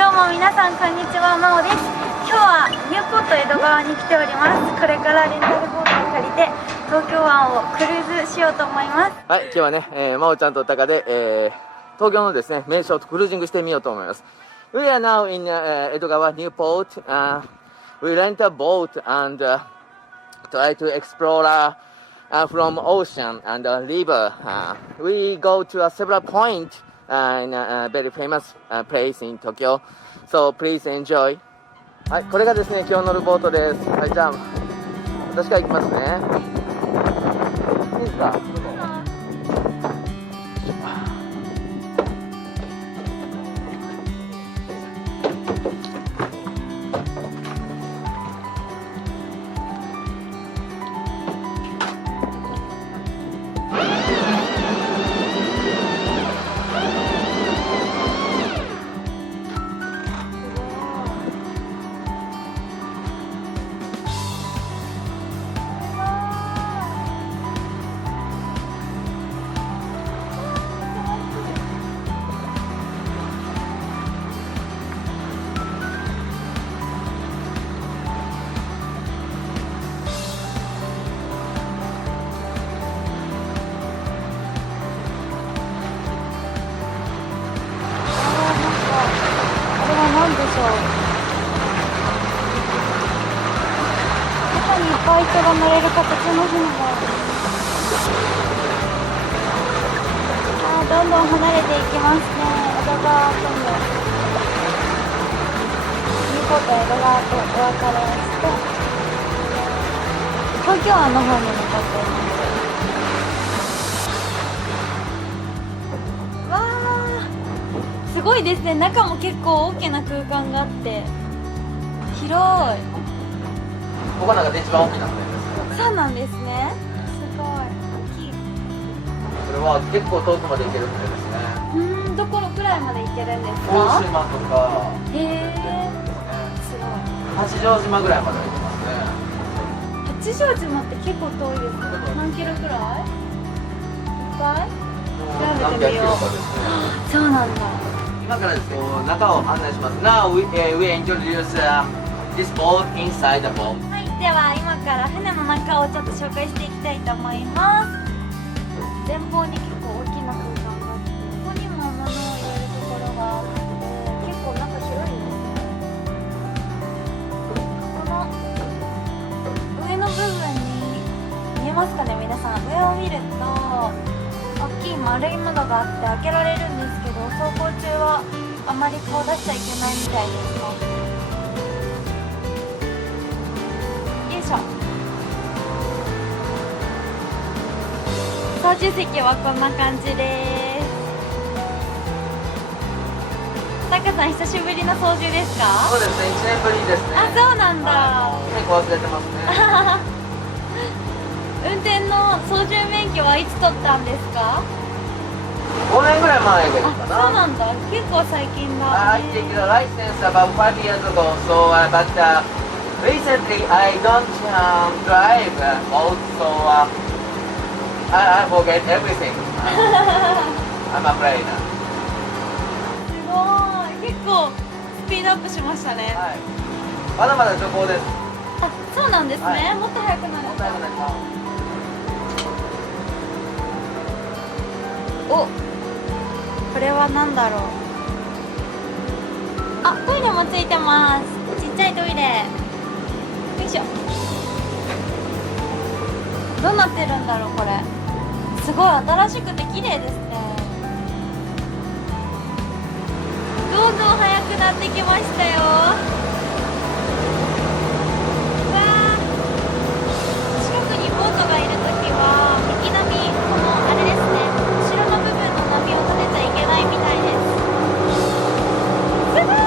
どうも皆さんこんにちは、まおです。今日はニューポート江戸川に来ております。これからレンタルボートを借りて東京湾をクルーズしようと思います。はい、今日はね、まおちゃんとタカで、東京のですね名所をクルージングしてみようと思います。We are now in Edogawa Newport. We rent a boat and try to explore from ocean and river. We go to several points in a very famous place in Tokyo. So please enjoy. はい、これがですね今日乗るボートです。はい、じゃあ私から行きますね。いいですか？人が乗れる形の船がどんどん離れていきますね。江戸川今度ニューポート江戸川とお別れをして東京湾の方に向かっています。わー、すごいですね。中も結構大きな空間があって広い。ここなんかで一番大きな船ですよね。そうなんですね。すごい大きい。これは結構遠くまで行ける船ですね。どこくらいまで行けるんですか？大島とか。へえ。すごい。八丈島ぐらいまで行きますね。八丈島って結構遠いですね。何キロくらい？いっぱい？調べてみよう。そうなんだ。今からですね、中を案内します。Now we introduce this boat inside the boat. では今から船の中をちょっと紹介していきたいと思います。前方に結構大きな空間があって、ここにも物を入れるところがあって、結構中広いんですね。この上の部分に見えますかね、皆さん。上を見ると大きい丸い窓があって開けられるんですけど、走行中はあまり顔出しちゃいけないみたいですね。操縦席はこんな感じです。タカさん久しぶりの操縦ですか？そうですね、1年ぶりですね。あ、そうなんだ。結構忘れてますね。運転の操縦免許はいつ取ったんですか？5年ぐらい前ですかな。そうなんだ。結構最近だ。I take the license about 5 years ago, so but recently I don't drive also. I forget everything. I'm afraid. すごい。結構スピードアップしましたね。はい。まだまだ徐行です。あ、そうなんですね。はい、もっと速くなる。もっと速くなります。お、これは何だろう。あ、トイレもついてます。ちっちゃいトイレ。よいしょ。どうなってるんだろうこれ。すごい新しくて綺麗ですね。どんどん速くなってきましたよ。わあ、近くにボートがいるときは引き波、このあれですね、後ろの部分の波を立てちゃいけないみたいです。すごい。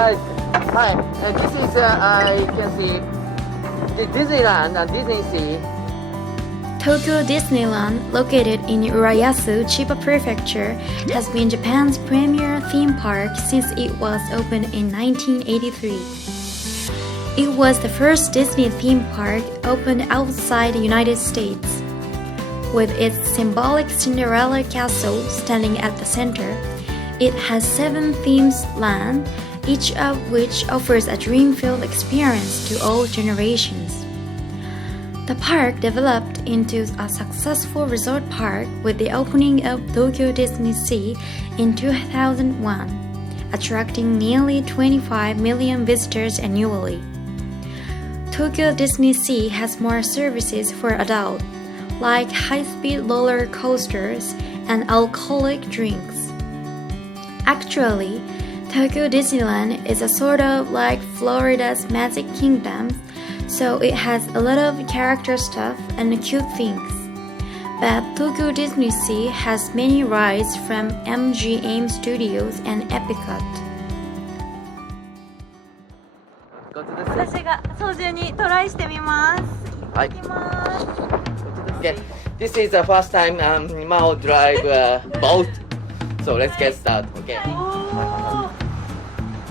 Hi, this is I can see the Disneyland and Disney Sea. Tokyo Disneyland, located in Urayasu, Chiba Prefecture, has been Japan's premier theme park since it was opened in 1983. It was the first Disney theme park opened outside the United States. With its symbolic Cinderella castle standing at the center, it has 7 themed lands, each of which offers a dream-filled experience to all generations. The park developed into a successful resort park with the opening of Tokyo Disney Sea in 2001, attracting nearly 25 million visitors annually. Tokyo Disney Sea has more services for adults, like high-speed roller coasters and alcoholic drinks. Actually, Tokyo Disneyland is a sort of like Florida's Magic Kingdom, so it has a lot of character stuff and cute things. But Tokyo Disney Sea has many rides from MGM Studios and Epcot. 私が操縦にトライしてみます。はい行きます。 Okay, this is the first time Mao drive boat. So let's get started. Okay. おー。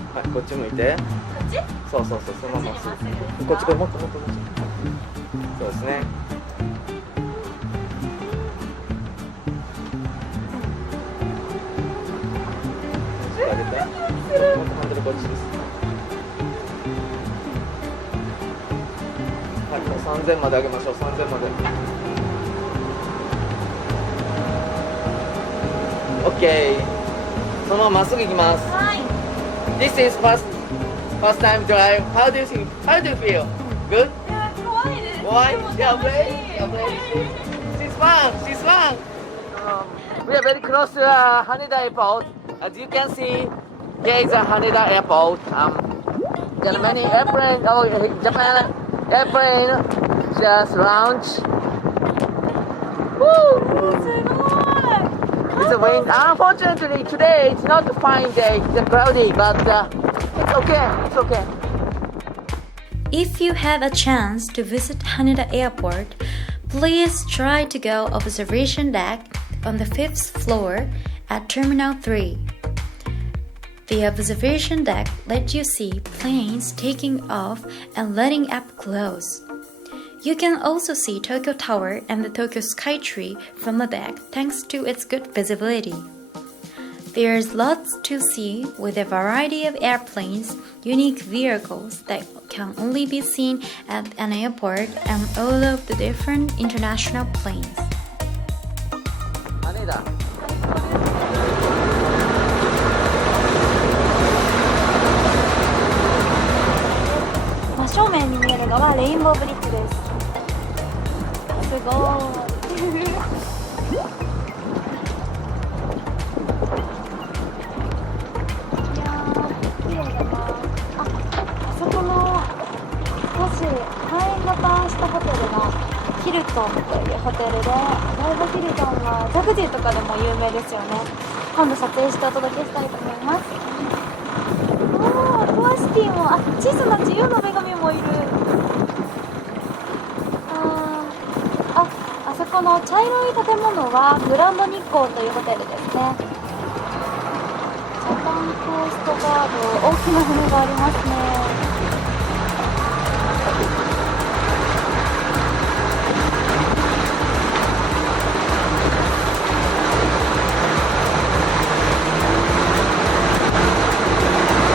はい、こっち向いて。こっち？そうそうそう、そのまま。こっちにまっすぐですか？こっちこれもっともっともっと。そうですね。ちょっと上げて。もっとハンドルこっちです。はい、もう3000まで上げましょう。3000まで。OK。そのまままっすぐ行きます。はい。This is first time drive. How do you think? How do you feel? Good? いや怖いです。 Why? で Yeah, も楽しい brave. Yeah, brave. She's fun. She's fun. We are very close to Haneda Airport. As you can see, here is Haneda Airport. There are many airplanes. Oh, Japan airplane just launched. Woo! すごい。 It's a wind. Unfortunately, today it's not a fine day. It's cloudy, but it's okay. It's okay. If you have a chance to visit Haneda Airport, please try to go observation deck on the 5th floor at Terminal 3. The observation deck lets you see planes taking off and landing up close. You can also see Tokyo Tower and the Tokyo Skytree from the deck thanks to its good visibility. There's lots to see with a variety of airplanes, unique vehicles that can only be seen at an airport, and all of the different international planes. Haneda. 真正面に見えるのはレインボーブリッジです。すごい。いやー、綺麗だな。あそこの少し汎円型したホテルがヒルトンというホテルで、だいぶヒルトンはジャグジーとかでも有名ですよね。今度撮影してお届けしたいと思います。おー、コアシティも、小さな自由の女神もいる。あそこの茶色い建物はグランド日光というホテルですね。ジャパンコーストガード、大きな船がありますね。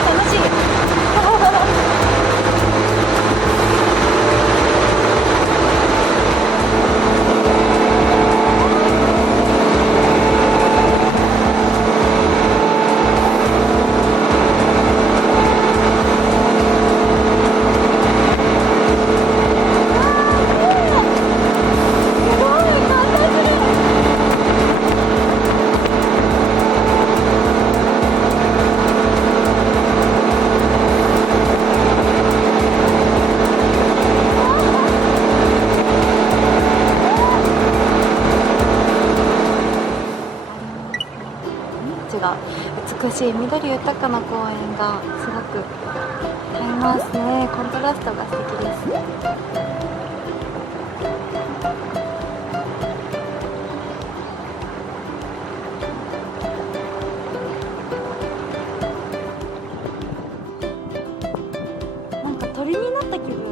楽しい。美しい緑豊かな公園がすごく映えますね。コントラストが素敵です。なんか鳥になった気分。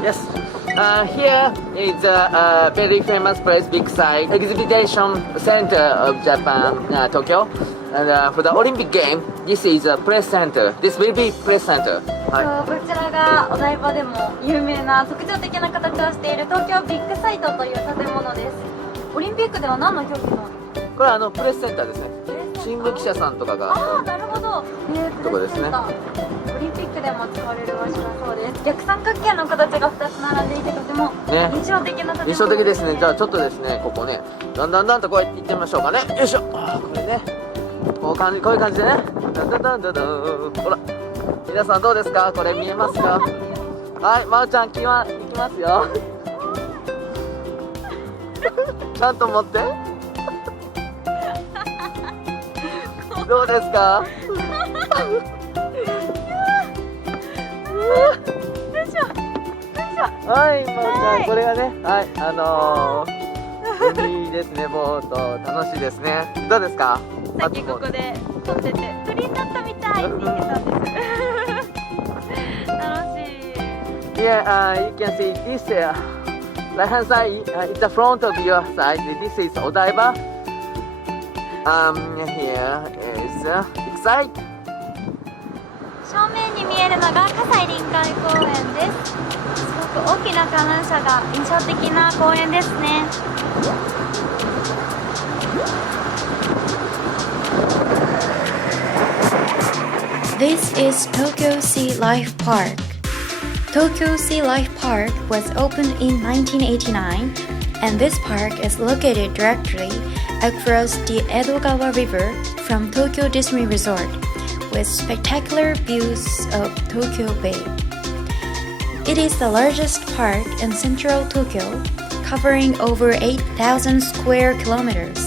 Yes. Here is a very famous place, big site, exhibition center of Japan, Tokyo. And for the Olympic game, this is a press center. This will be press center. こちらがお台場でも有名な特徴的な形をしている東京ビッグサイトという建物です。オリンピックでは何の競技の？これはプレスセンターですね。新聞記者さんとかが。ああ、なるほど。とこですね。オリンピックでも使われる場所だそうです。逆三角形の形が2つ並んでいてとても印象的な建物ですね。印象的ですね。じゃあちょっとですね、ここね、だんだんとこうやって行ってみましょうかね。よいしょ。これね、こういう感じでね。だんほら、皆さんどうですか？これ見えますか？はい、まおちゃん行きますよ。ちゃんと持って。どうですか？はい、まおちゃん、これがね、海ですね、ボート、楽しいですね。どうですか？さっきここで撮ってて、鳥になったみたいって言ってたんです。楽しい。Yeah, you can see this right hand side, it's the front of your side. This is Odaiba. Here is big side. 正面に見えるのが葛西臨海公園です。すごく大きな観覧車が印象的な公園ですね。This is Tokyo Sea Life Park. Tokyo Sea Life Park was opened in 1989, and this park is located directly across the Edogawa River from Tokyo Disney Resort, with spectacular views of Tokyo Bay. It is the largest park in central Tokyo, covering over 8,000 square kilometers.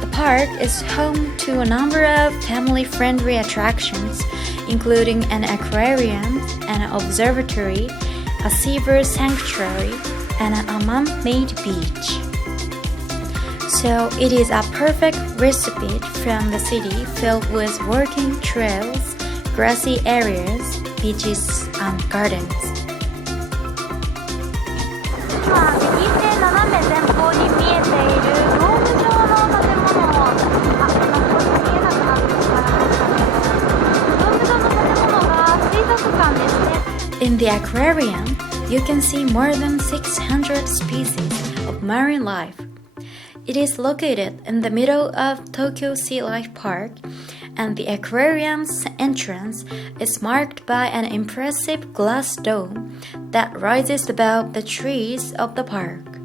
The park is home to a number of family-friendly attractions, including an aquarium, an observatory, a seabird sanctuary, and a man-made beach. So it is a perfect respite from the city filled with walking trails, grassy areas, beaches, and gardens. 今、右手斜め前方に見えているドーム状の建物を、これ見えなくなってしまいましたね。ドーム状の建物が水族館ですね。In the aquarium, you can see more than 600 species of marine life. It is located in the middle of Tokyo Sea Life Park, and the aquarium's entrance is marked by an impressive glass dome that rises above the trees of the park.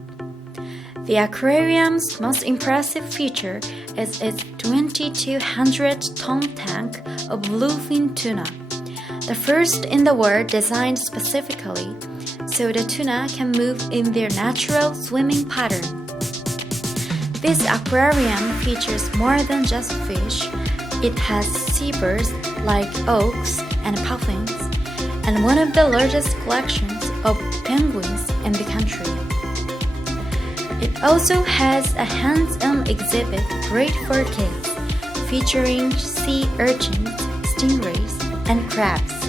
The aquarium's most impressive feature is its 2,200-ton tank of bluefin tuna, the first in the world designed specifically so the tuna can move in their natural swimming pattern. This aquarium features more than just fish. It has seabirds like auks and puffins, and one of the largest collections of penguins in the country. It also has a hands-on exhibit great for kids, featuring sea urchins, stingrays, and crabs.